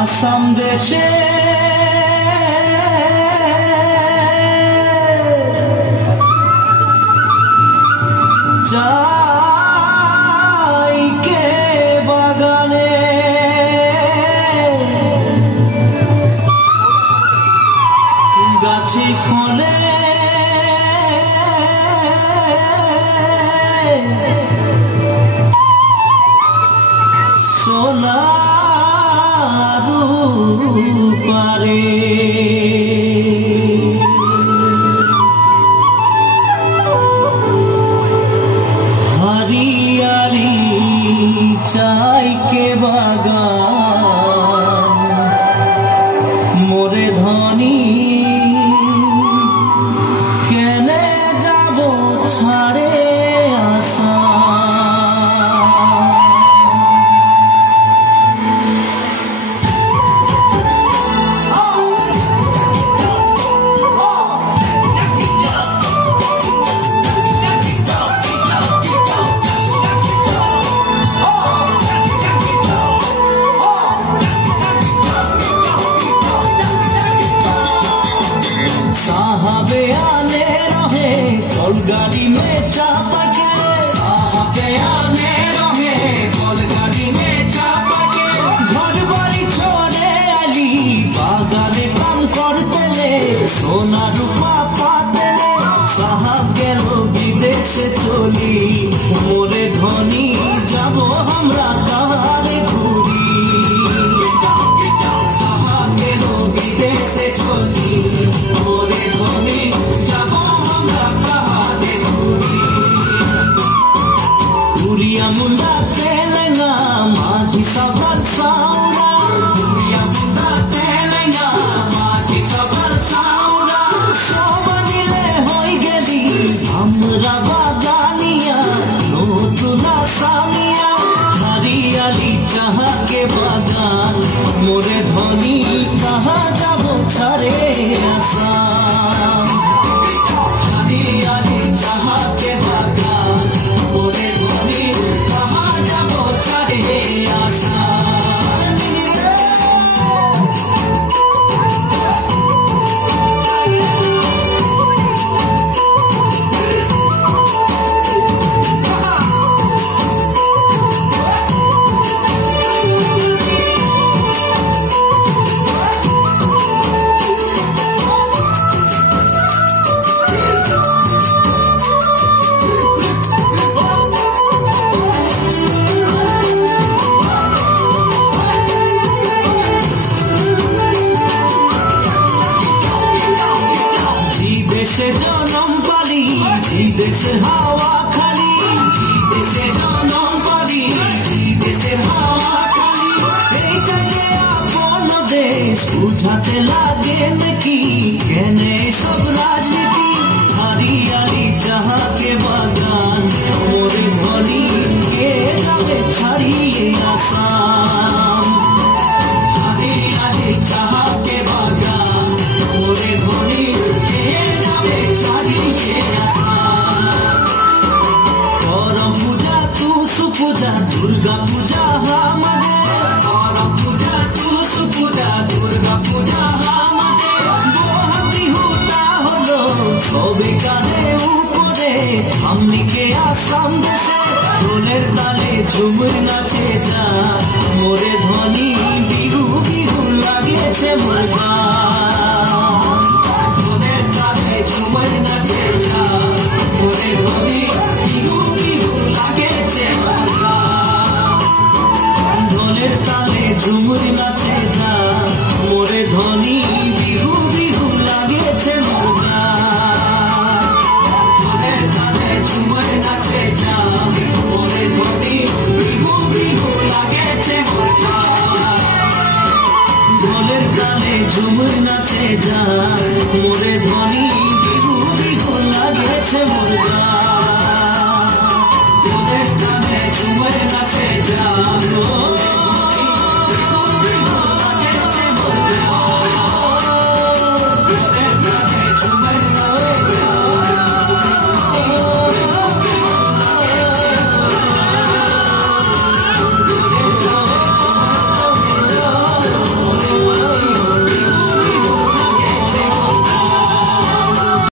আসাম দেশে যাইকে বাগানে গাছে ফলে সোনা পারে हरियाली चाय के बागान मोरे धनी केने जाबो छाड़े आशा साहबे आने रहे कलगाड़ी में चापा के साहबे आने रहे कलगाड़ी में चापा के घर बाड़ी छोड़े आली बागाने काम करते ले सोना रूपा पाते ले साहब गेलो विदेशे चली मोरे धनी जाबो हमरा कहारे घुरी साहब गेलो विदेशे चली मोरे धनी जाबो हमरा कहारे घुरी उरिया मुंडा तेलंगा माझी सफल साउरा उरिया मुंडा तेलंगा माझी सफल साउरा सोबनिले होई गेली हमरा बागानिया नतुना सामिया हरियाली चाहा के बागान मोरे धनी कहाँ जाबो छाड़े आशा हरियाली चाहा के बागान मोरे धनी कहाँ जाबो छाड़े आशा जनम पाली देशे हावा खाली देशे जनम पाली देशे हावा खाली এইটাকে আপন দেশ বুঝাতে লাগে নাকি কেনে সব রাজনীতি হরিয়ালি চাহা के বাগান মোরে ধনী কে যাবে ছাড়িয়ে আসাম हरियाली चाहा के बागान मोरे धनी কে যাবে ছাড়িয়ে আসাম করম পূজা তুসু পূজা দুর্গা পূজা আমাদের করম পূজা তুসু পূজা দুর্গা পূজা আমাদের বহাগ বিহুটা হলো সবে কানে উপরে আমনিকে আসাম দেশে ঢোলের তালে ঝুমুর নাচে যা মোরে ধনী বিহু বিহু লাগেছে মোর গান ঢোলের তালে ঝুমুর নাচে যা মোরে ধনী বিহু বিহু লাগেছে মোর গান ঢোলের তালে ঝুমুর নাচে যা মোরে ধনী বিহু বিহু লাগেছে মোর গান ঢোলের তালে ঝুমুর নাচে যা মোরে ধনী বিহু বিহু লাগেছে মোর গান ঢোলের তালে ঝুমুর নাচে যা মোরে ধনী বিহু বিহু লাগেছে মোর গান ঢোলের তালে ঝুমুর নাচে যা মোরে ধনী বিহু বিহু